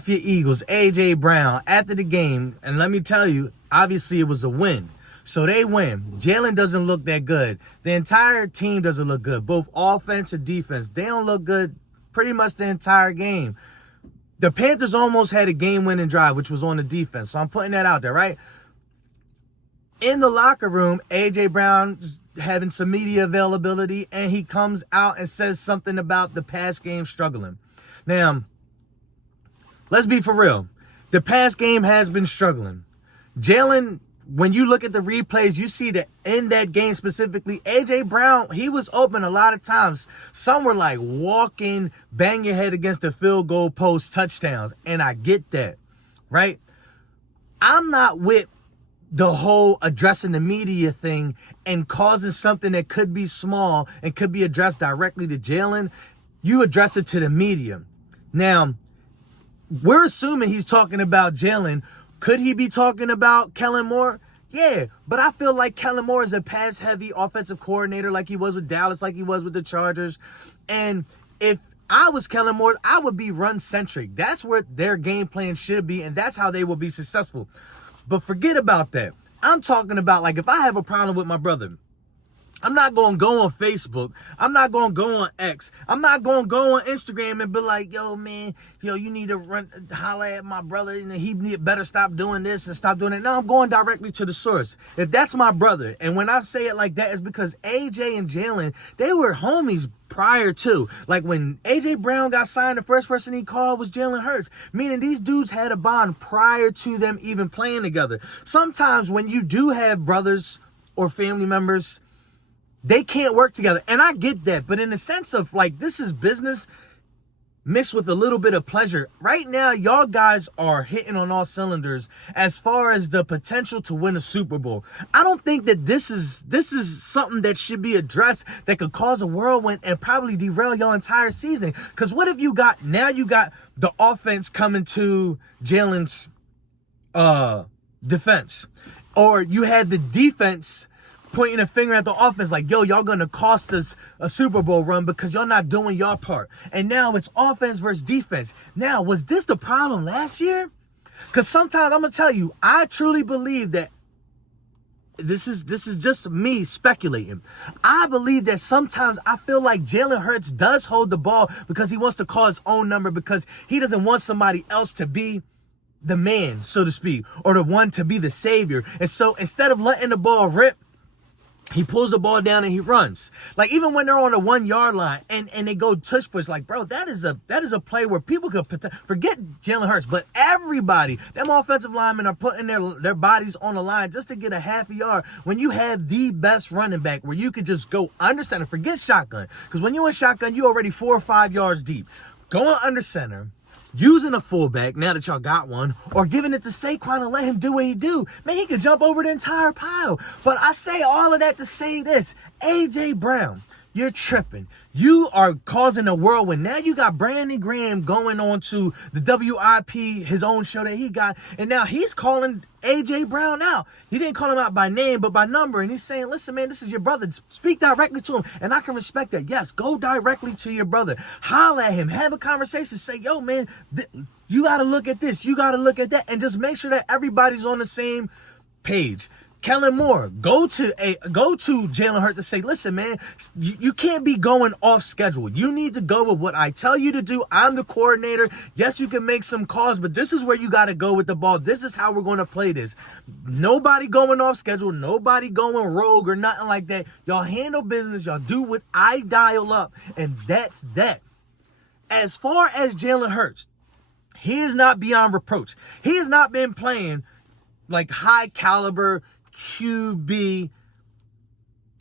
Philadelphia Eagles, A.J. Brown, after the game, and let me tell you, obviously it was a win. So they win. Jalen doesn't look that good. The entire team doesn't look good, both offense and defense. They don't look good pretty much the entire game. The Panthers almost had a game-winning drive, which was on the defense. So I'm putting that out there, right? In the locker room, A.J. Brown having some media availability, and he comes out and says something about the pass game struggling. Now, let's be for real. The pass game has been struggling. Jalen, when you look at the replays, you see that in that game specifically, A.J. Brown, he was open a lot of times. Some were like walking, bang your head against the field goal post touchdowns. And I get that, right? I'm not with the whole addressing the media thing and causing something that could be small and could be addressed directly to Jalen. You address it to the media. Now, we're assuming he's talking about Jalen. Could he be talking about Kellen Moore? Yeah, but I feel like Kellen Moore is a pass-heavy offensive coordinator like he was with Dallas, like he was with the Chargers. And if I was Kellen Moore, I would be run-centric. That's where their game plan should be, and that's how they will be successful. But forget about that. I'm talking about, like, if I have a problem with my brother, I'm not going to go on Facebook. I'm not going to go on X. I'm not going to go on Instagram and be like, yo, man, you need to holler at my brother and he better stop doing this and stop doing it. No, I'm going directly to the source. If that's my brother, and when I say it like that, it's because AJ and Jalen, they were homies prior to. Like when AJ Brown got signed, the first person he called was Jalen Hurts, meaning these dudes had a bond prior to them even playing together. Sometimes when you do have brothers or family members, they can't work together. And I get that. But in the sense of, like, this is business mixed with a little bit of pleasure. Right now, y'all guys are hitting on all cylinders as far as the potential to win a Super Bowl. I don't think that this is something that should be addressed that could cause a whirlwind and probably derail your entire season. Because what have you got? Now you got the offense coming to Jalen's defense. Or you had the defense pointing a finger at the offense like, yo, y'all gonna cost us a Super Bowl run because y'all not doing your part. And now it's offense versus defense. Now, was this the problem last year? Because sometimes, I'm gonna tell you, I truly believe that this is just me speculating. I believe that sometimes I feel like Jalen Hurts does hold the ball because he wants to call his own number, because he doesn't want somebody else to be the man, so to speak, or the one to be the savior. And so instead of letting the ball rip, he pulls the ball down and he runs. Like, even when they're on the 1 yard line and they go tush push, like, bro, that is a play where people could forget Jalen Hurts, but everybody, them offensive linemen are putting their bodies on the line just to get a half a yard. When you have the best running back where you could just go under center, forget shotgun, because when you're in shotgun, you're already 4 or 5 yards deep. Going under center, using a fullback, now that y'all got one, or giving it to Saquon and let him do what he do. Man, he could jump over the entire pile. But I say all of that to say this. A.J. Brown, you're tripping. You are causing a whirlwind. Now you got Brandon Graham going on to the WIP, his own show that he got, and now he's calling A.J. Brown out. He didn't call him out by name, but by number, and he's saying, listen, man, this is your brother. Speak directly to him, and I can respect that. Yes, go directly to your brother. Holler at him. Have a conversation. Say, yo, man, you got to look at this. You got to look at that, and just make sure that everybody's on the same page. Kellen Moore, go to Jalen Hurts to say, listen, man, you can't be going off schedule. You need to go with what I tell you to do. I'm the coordinator. Yes, you can make some calls, but this is where you got to go with the ball. This is how we're going to play this. Nobody going off schedule. Nobody going rogue or nothing like that. Y'all handle business. Y'all do what I dial up, and that's that. As far as Jalen Hurts, he is not beyond reproach. He has not been playing like high caliber QB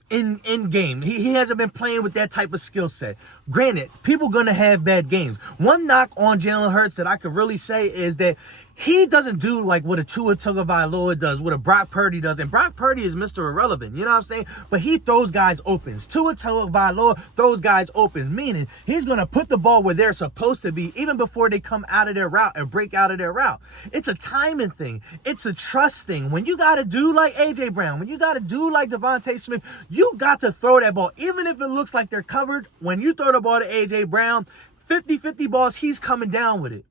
in game. He hasn't been playing with that type of skill set. Granted, people gonna have bad games. One knock on Jalen Hurts that I could really say is that he doesn't do like what a Tua Tagovailoa does, what a Brock Purdy does. And Brock Purdy is Mr. Irrelevant, you know what I'm saying? But he throws guys open. Tua Tagovailoa throws guys open, meaning he's going to put the ball where they're supposed to be even before they come out of their route and break out of their route. It's a timing thing. It's a trust thing. When you got to do like A.J. Brown, when you got to do like Devontae Smith, you got to throw that ball. Even if it looks like they're covered, when you throw the ball to A.J. Brown, 50-50 balls, he's coming down with it.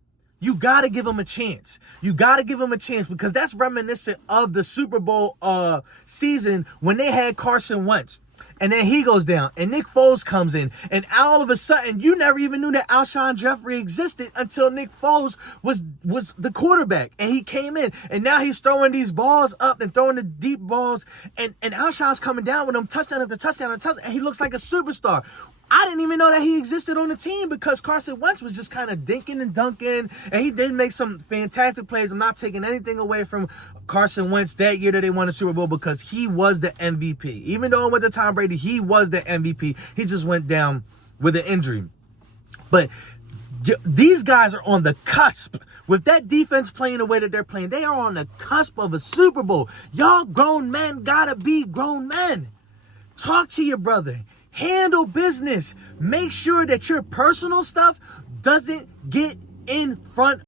You got to give him a chance. You got to give him a chance because that's reminiscent of the Super Bowl season when they had Carson Wentz. And then he goes down, and Nick Foles comes in, and all of a sudden, you never even knew that Alshon Jeffrey existed until Nick Foles was the quarterback, and he came in, and now he's throwing these balls up and throwing the deep balls, and Alshon's coming down with them touchdown after touchdown after touchdown, and he looks like a superstar. I didn't even know that he existed on the team because Carson Wentz was just kind of dinking and dunking, and he did make some fantastic plays. I'm not taking anything away from Carson Wentz that year that they won the Super Bowl because he was the MVP. Even though it went to Tom Brady, he was the MVP. He just went down with an injury. But these guys are on the cusp. With that defense playing the way that they're playing, they are on the cusp of a Super Bowl. Y'all grown men gotta be grown men. Talk to your brother. Handle business. Make sure that your personal stuff doesn't get in front